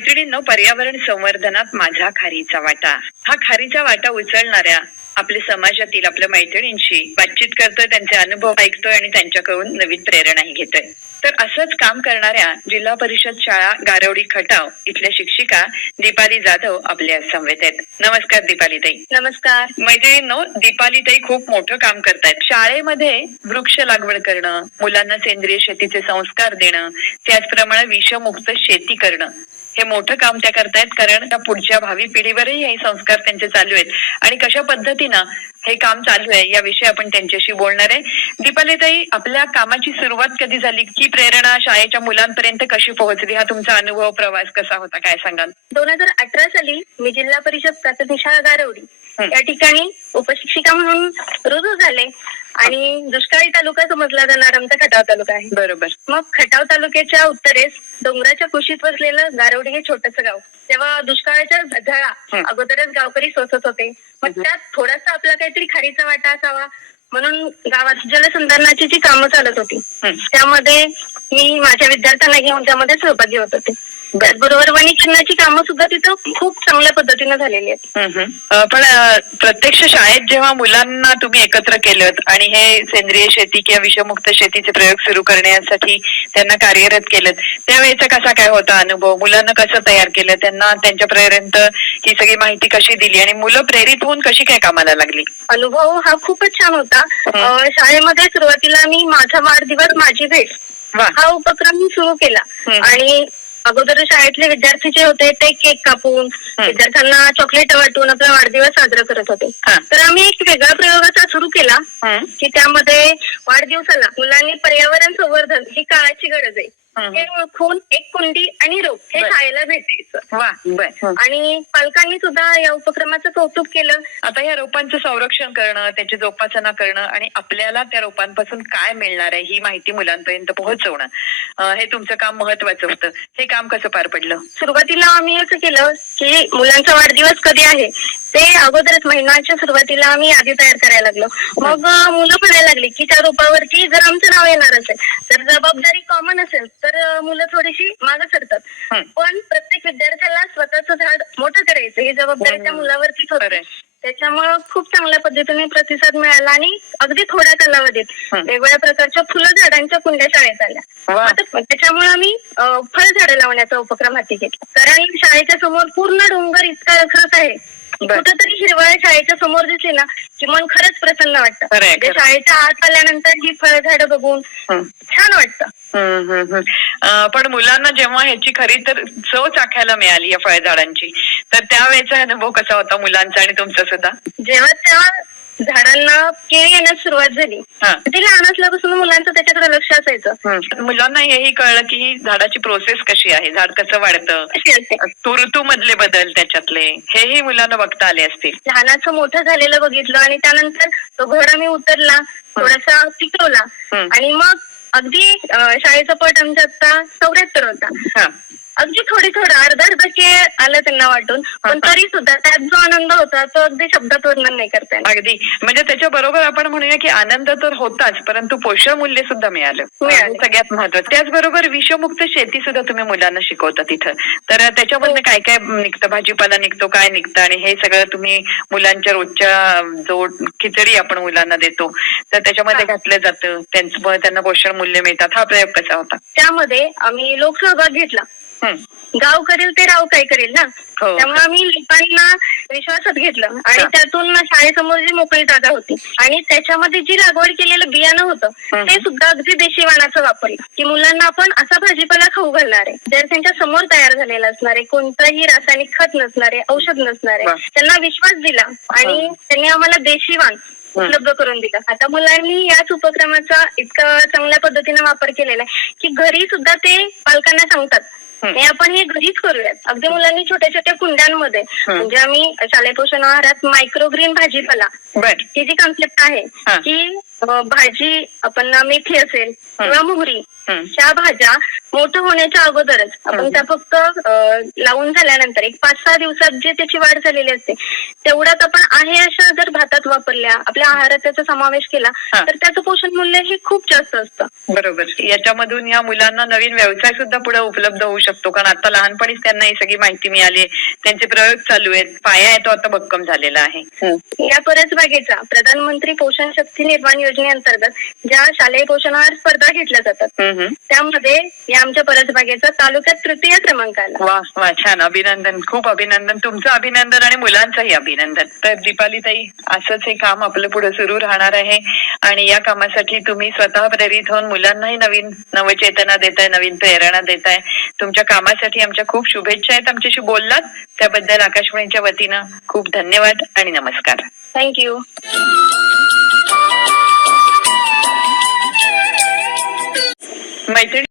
मैत्रिणींनो पर्यावरण संवर्धनात माझा खारीचा वाटा. हा खारीचा वाटा उचलणाऱ्या आपल्या समाजातील आपल्या मैत्रिणींशी बातचीत करतोय त्यांचे अनुभव ऐकतोय आणि त्यांच्याकडून नवीन प्रेरणाही घेतोय. तर असंच काम करणाऱ्या जिल्हा परिषद शाळा गारवडी खटाव इथल्या शिक्षिका दीपाली जाधव आपल्या समवेत आहेत. नमस्कार दीपाली ताई नमस्कार. मैत्रिणींनो दीपाली ताई खूप मोठं काम करतायत. शाळेमध्ये वृक्ष लागवड करणं मुलांना सेंद्रिय शेतीचे संस्कार देणं त्याचप्रमाणे विषमुक्त शेती करणं हे मोठं काम त्या करतायत कारण त्या पुढच्या भावी पिढीवरही हे संस्कार त्यांचे चालू आहेत. आणि कशा पद्धतीनं हे काम चालू आहे याविषयी आपण त्यांच्याशी बोलणार आहे. दीपाली ताई आपल्या कामाची सुरुवात कधी झाली? की प्रेरणा शाळेच्या मुलांपर्यंत कशी पोहोचली? हा तुमचा अनुभव प्रवास कसा होता? काय सांगाल? दोन हजार अठरा साली मी जिल्हा परिषद प्राथमिक शाळा गारवडी हं. या ठिकाणी उपशिक्षिका म्हणून रुजू झाले. आणि दुष्काळी तालुका समजला जाणार आमचा खटाव तालुका आहे बरोबर मग खटाव तालुक्याच्या उत्तरेस डोंगराच्या कुशीत वसलेलं गारवडी हे छोटस गाव तेव्हा दुष्काळाच्या झळा. अगोदरच गावकरी सोसत होते मग. त्यात थोडासा आपला काहीतरी खारीचा वाटा असावा म्हणून गावात जलसंधारणाची जी कामं चालत होती. त्यामध्ये मी माझ्या विद्यार्थ्यांना घेऊन त्यामध्ये सहभागी होत होते त्याचबरोबर वनीकरणाची कामं सुद्धा तिथं खूप चांगल्या पद्धतीने झालेली आहेत. पण अ, प्रत्यक्ष शाळेत जेव्हा मुलांना तुम्ही एकत्र केलं आणि हे सेंद्रिय शेती किंवा विषमुक्त शेतीचे प्रयोग सुरू करण्यासाठी त्यांना कार्यरत केलं त्यावेळेचा कसा काय होता अनुभव? मुलांना कसं तयार केलं? त्यांना त्यांच्यापर्यंत ही सगळी माहिती कशी दिली? आणि मुलं प्रेरित होऊन कशी काय कामाला लागली? अनुभव हा खूपच छान होता. अं, शाळेमध्ये सुरुवातीला मी माझा वाढदिवस माझी भेट वा. हा उपक्रम मी सुरू केला. आणि अगोदर शाळेतले विद्यार्थी जे होते ते केक कापून. विद्यार्थ्यांना चॉकलेट वाटून आपला वाढदिवस साजरा करत होते. तर आम्ही एक वेगळा प्रयोग असा सुरू केला की त्यामध्ये वाढदिवसाला मुलांनी पर्यावरण संवर्धन ही काळाची गरज आहे हं. ओळखून एक कुंडी आणि रोप हे. शाळेला भेटायचं. वा बर. आणि पालकांनी सुद्धा या उपक्रमाचं कौतुक केलं. आता या रोपांचं संरक्षण करणं त्याची जोपासना करणं आणि आपल्याला त्या रोपांपासून काय मिळणार आहे ही माहिती मुलांपर्यंत पोहोचवणं अं, हे तुमचं काम महत्वाचं होतं. हे काम कसं पार पडलं? सुरुवातीला आम्ही असं केलं की मुलांचा वाढदिवस कधी आहे? ते अगोदरच महिन्याच्या सुरुवातीला आम्ही यादी तयार करायला लागलो मग मुलं म्हणायला लागली की त्या रोपावरती जर आमचं नाव येणार असेल तर जबाबदारी कॉमन असेल तर मुलं थोडीशी मागे सरतात हं. पण प्रत्येक विद्यार्थ्याला स्वतःचं झाड मोठं करायचं ही जबाबदारी त्या हं. मुलावरतीच खरंय. होती त्याच्यामुळं खूप चांगल्या पद्धतीने प्रतिसाद मिळाला आणि अगदी थोड्या कालावधीत हं. वेगवेगळ्या प्रकारच्या फुलं झाडांच्या कुंड्या शाळेत आल्या त्याच्यामुळे आम्ही अं, फळझाडं लावण्याचा उपक्रम हाती घेतला कारण शाळेच्या समोर पूर्ण डोंगर इतका रखरख आहे. कुठेतरी हिरवळ शाळेच्या समोर दिसली ना की मन खरंच प्रसन्न वाटतं खरंय, म्हणजे खरंय. शाळेच्या आत आल्यानंतर ही फळझाडं बघून हं. छान वाटतं हम्म, हम्म, हम्म. अं, पण मुलांना जेव्हा ह्याची खरी तर चव चाखायला मिळाली या फळझाडांची तर त्यावेळेचा अनुभव कसा होता मुलांचा आणि तुमचा सुद्धा जेव्हा त्या झाडांना केळी येण्यास सुरुवात झाली. हा. ते लहान असल्यापासून मुलांचं त्याच्याकडे लक्ष असायचं. हम्म. मुलांना हेही कळलं की ही झाडाची प्रोसेस कशी आहे? झाड कसं वाढतं? कशी असते? तू ऋतू मधले बदल त्याच्यातले. हेही मुलांना बघता आले असतील. लहानाचं मोठं झालेलं बघितलं आणि त्यानंतर तो घोडा मी उतरला थोडासा टिकवला हं. आणि मग अगदी अं, शाळेचा पट आमचा आता चौऱ्याहत्तर होता. हा. अगदी थोडी थोडं अर्धा अर्धा के आलं त्यांना वाटून. पण तरी सुद्धा त्यात जो आनंद होता तो अगदी शब्दात वर्णन नाही करता येणार. अगदी. म्हणजे त्याच्या बरोबर आपण म्हणूया की आनंद तर होताच परंतु पोषण मूल्य सुद्धा मिळालं. मिळालं. हे सगळ्यात महत्वाचं त्याचबरोबर विषमुक्त शेती सुद्धा तुम्ही मुलांना शिकवता तिथं. तर त्याच्यामध्ये काय काय निघतं? भाजीपाला निघतो काय निघतं? आणि हे सगळं तुम्ही मुलांच्या रोजच्या जो खिचडी आपण मुलांना देतो तर त्याच्यामध्ये हा. घातलं जातं. त्यांचं त्यांना पोषण मूल्य मिळतात. हा प्रयोग कसा होता? त्यामध्ये आम्ही लोकसहभाग घेतला. गाव करेल ते राव काय करेल ना? हो. त्यामुळे आम्ही लोकांना विश्वासात घेतलं. आणि हा. त्यातून शाळेसमोर जी मोकळी जागा होती. आणि त्याच्यामध्ये जी लागवड केलेलं बियाणं होतं. ते सुद्धा अगदी देशी वाणाचं वापरलं. की मुलांना आपण असा भाजीपाला खाऊ घालणार आहे. विद्यार्थ्यांच्या समोर तयार झालेला असणार आहे कोणतंही रासायनिक खत नसणार आहे औषध नसणार वा. आहे त्यांना विश्वास दिला. आणि त्यांनी आम्हाला देशी वाण उपलब्ध करून दिला. आता मुलांनी याच उपक्रमाचा इतका चांगल्या पद्धतीने वापर केलेला आहे की घरी सुद्धा ते पालकांना सांगतात. हं. आपण हे घरीच करूयात अगदी मुलांनी छोट्या छोट्या कुंड्यांमध्ये. म्हणजे आम्ही शालेय पोषण आहारात मायक्रोग्रीन भाजीपाला ही जी कॉन्सेप्ट आहे. की भाजी आपण मेथी असेल किंवा मोहरी. ह्या भाज्या मोठं होण्याच्या अगोदरच. आपण. त्या फक्त लावून झाल्यानंतर एक पाच सहा दिवसात जे त्याची वाढ झालेली असते तेवढ्यात आपण आहे अशा जर भातात वापरल्या आपल्या आहारात त्याचा समावेश केला. तर त्याचं पोषण मूल्य हे खूप जास्त असतं. बरोबर. याच्यामधून या मुलांना नवीन व्यवसाय सुद्धा पुढे उपलब्ध होऊ शकतो. कारण आता लहानपणीच त्यांना ही सगळी माहिती मिळाली त्यांचे प्रयोग चालू आहेत. पाया आहे तो आता भक्कम झालेला आहे. या परसबागेचा प्रधानमंत्री पोषण शक्ती निर्माण योजनेअंतर्गत ज्या शालेय पोषण आहार स्पर्धा घेतल्या जातात. त्यामध्ये या आमच्या परसबागेचा तालुक्यात तृतीय क्रमांक आला वा वा छान. अभिनंदन. खूप अभिनंदन. तुमचं अभिनंदन आणि मुलांचंही अभिनंदन. तर दीपाली ताई असंच हे काम आपलं पुढे सुरू राहणार आहे. आणि या कामासाठी तुम्ही स्वतः प्रेरित होऊन मुलांनाही नवीन नवचेतना देताय नवीन प्रेरणा देताय. तुमच्या कामासाठी आमच्या खूप शुभेच्छा आहेत. आमच्याशी बोललात. त्याबद्दल आकाशवाणीच्या वतीनं खूप धन्यवाद आणि नमस्कार. थँक्यू मैत्रिणी